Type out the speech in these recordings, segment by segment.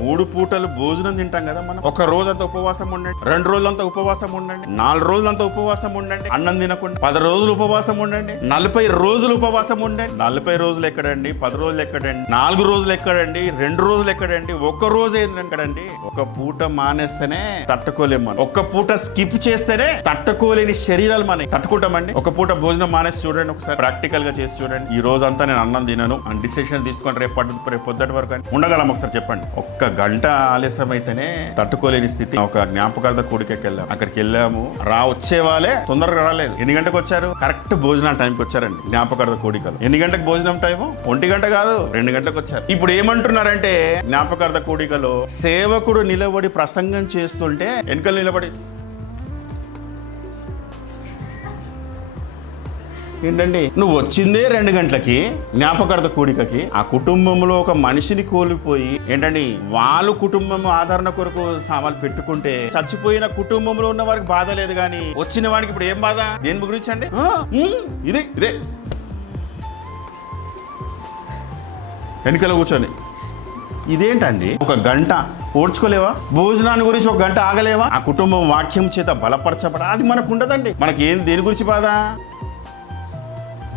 3 పూటలు భోజనం తింటాం కదా మనం. ఒక రోజంతా ఉపవాసం ఉండండి, 2 రోజులంతా ఉపవాసం ఉండండి, 4 రోజులంతా ఉపవాసం ఉండండి, అన్నం తినకుండా 10 రోజులు ఉపవాసం ఉండండి, 40 రోజులు ఉపవాసం ఉండండి. 40 రోజులు ఎక్కడండి, 10 రోజులు ఎక్కడండి, 4 రోజులు ఎక్కడండి, 2 రోజులు ఎక్కడండి, 1 రోజు ఏంటండి. ఒక పూట మానేస్తేనే తట్టుకోలేము మనం. ఒక పూట స్కిప్ చేస్తేనే తట్టుకోలేని శరీరాలు మనకి తట్టుకుంటామండి. ఒక పూట భోజనం మానేసి చూడండి, ఒకసారి ప్రాక్టికల్ గా చేసి చూడండి. ఈ రోజంతా నేను అన్నం తినను అని డిసిషన్ తీసుకొని రేపు పొద్దుటి వరకు ఉండగలం. ఒకసారి చెప్పండి. ఒక్క గంట ఆలస్యం అయితేనే తట్టుకోలేని స్థితి. ఒక జ్ఞాపకార్థ కూడికకి వెళ్ళాము. అక్కడికి వెళ్ళాము, వచ్చే వాళ్ళే తొందరగా రాలేదు. ఎన్ని గంటకు వచ్చారు? కరెక్ట్ భోజనం టైంకి వచ్చారండి. జ్ఞాపకార్థ కూడికలు ఎన్ని గంటకు భోజనం టైము? 1 గంట కాదు, 2 గంటలకు వచ్చారు. ఇప్పుడు ఏమంటున్నారంటే జ్ఞాపకార్థ కూడికలో సేవకుడు నిలబడి ప్రసంగం చేస్తుంటే వెనుకలు నిలబడి ఏంటండి, నువ్వు వచ్చిందే 2 గంటలకి జ్ఞాపకార్థ కూడికకి. ఆ కుటుంబంలో ఒక మనిషిని కోల్పోయి ఏంటండి, వాళ్ళు కుటుంబం ఆదరణ కొరకు సామాన్లు పెట్టుకుంటే చచ్చిపోయిన కుటుంబంలో ఉన్న వారికి బాధ లేదు, కానీ వచ్చిన వాడికి ఇప్పుడు ఏం బాధ? దేని గురించి అండి? ఇదే వెనుకల కూర్చొని ఇదేంటండి, ఒక గంట ఓడ్చుకోలేవా? భోజనాన్ని గురించి ఒక గంట ఆగలేవా? ఆ కుటుంబం వాక్యం చేత బలపరచబడ, అది మనకు ఉండదండి. మనకి దేని గురించి బాధ?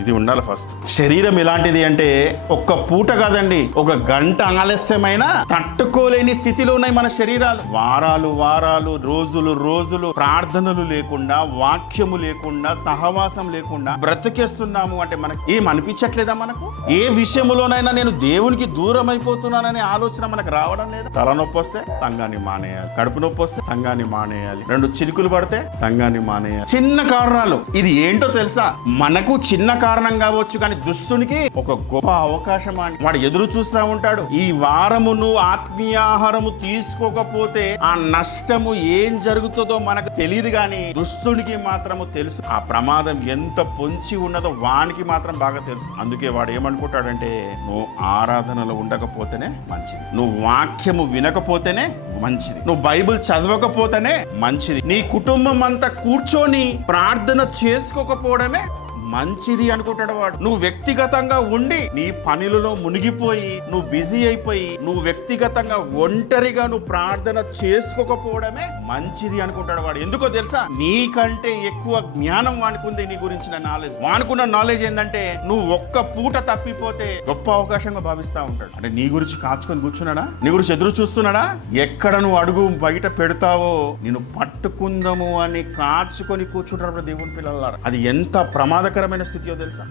ఇది ఉండాలి ఫస్ట్. శరీరం ఎలాంటిది అంటే ఒక్క పూట కాదండి, ఒక గంట ఆలస్యమైన తట్టుకోలేని స్థితిలో ఉన్నాయి మన శరీరాలు. వారాలు రోజులు ప్రార్థనలు లేకుండా, వాక్యము లేకుండా, సహవాసం లేకుండా బ్రతికేస్తున్నాము అంటే మనకి ఏం అనిపించట్లేదా? మనకు ఏ విషయంలోనైనా నేను దేవునికి దూరం అయిపోతున్నాననే ఆలోచన మనకు రావడం లేదు. తలనొప్పి వస్తే సంఘాన్ని మానేయాలి, కడుపు నొప్పి వస్తే సంఘాన్ని మానేయాలి, 2 చిలుకులు పడితే సంఘాన్ని మానేయాలి. చిన్న కారణాలు. ఇది ఏంటో తెలుసా? మనకు చిన్న కారణం కావచ్చు, కానీ దుష్టునికి ఒక గొప్ప అవకాశం అని వాడు ఎదురు చూస్తూ ఉంటాడు. ఈ వారము నువ్వు ఆత్మీయాహారము తీసుకోకపోతే ఆ నష్టము ఏం జరుగుతుందో మనకు తెలియదు, కానీ దుష్టునికి మాత్రము తెలుసు. ఆ ప్రమాదం ఎంత పొంచి ఉన్నదో వానికి మాత్రం బాగా తెలుసు. అందుకే వాడు ఏమనుకుంటాడంటే, నువ్వు ఆరాధనలో ఉండకపోతేనే మంచిది, నువ్వు వాక్యము వినకపోతేనే మంచిది, నువ్వు బైబిల్ చదవకపోతేనే మంచిది, నీ కుటుంబం అంతా కూర్చొని ప్రార్థన చేసుకోకపోవడమే మంచిది అనుకుంటాడు వాడు. నువ్వు వ్యక్తిగతంగా ఉండి నీ పనులలో మునిగిపోయి నువ్వు బిజీ అయిపోయి నువ్వు వ్యక్తిగతంగా ఒంటరిగా నువ్వు ప్రార్థన చేసుకోకపోవడమే మంచిది అనుకుంటాడు వాడు. ఎందుకో తెలుసా? నీకంటే ఎక్కువ జ్ఞానం వానుకుంది నీ గురించిన నాలెడ్జ్. వానుకున్న నాలెడ్జ్ ఏంటంటే నువ్వు ఒక్క పూట తప్పిపోతే గొప్ప అవకాశంగా భావిస్తా ఉంటాడు. అంటే నీ గురించి కాచుకొని కూర్చున్నాడా? నీ గురించి ఎదురు చూస్తున్నాడా? ఎక్కడ నువ్వు అడుగు బయట పెడతావో నేను పట్టుకుందాము అని కాచుకొని కూర్చుంటారు దేవుని పిల్లలారా. అది ఎంత ప్రమాదకరమైన స్థితియో తెలుసా?